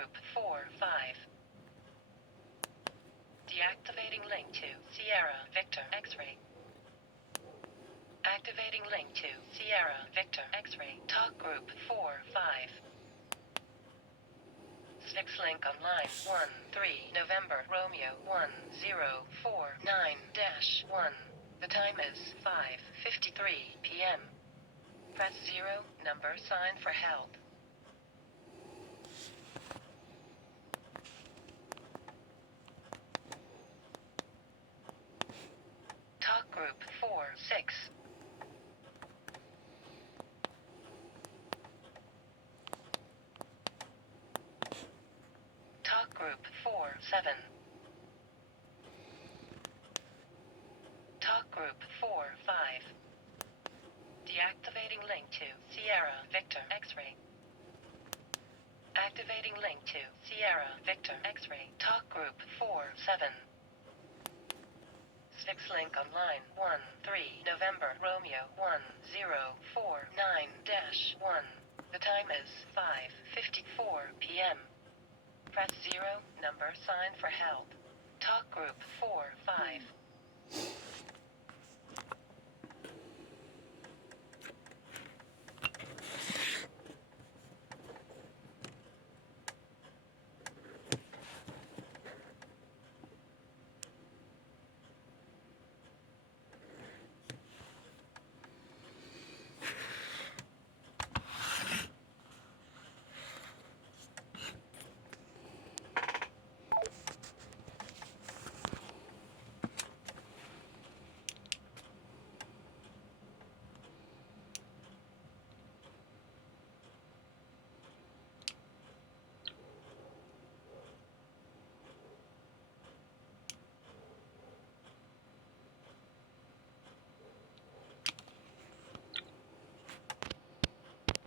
group 4-5. Deactivating link to Sierra Victor X-ray. Activating link to Sierra Victor X-ray. Talk group 4-5. SvxLink online 1-3 November Romeo 1049-1. The time is 5:53 p.m. Press 0 number sign for help. Talk group 4-6. Talk group 4-7. Talk group 4-5. Deactivating link to Sierra Victor X-ray. Activating link to Sierra Victor X-ray. Talk group 4-7. SvxLink online 1-3 November Romeo 1049-1. The time is 5:54 p.m. Press 0 number sign for help. Talk group 4-5.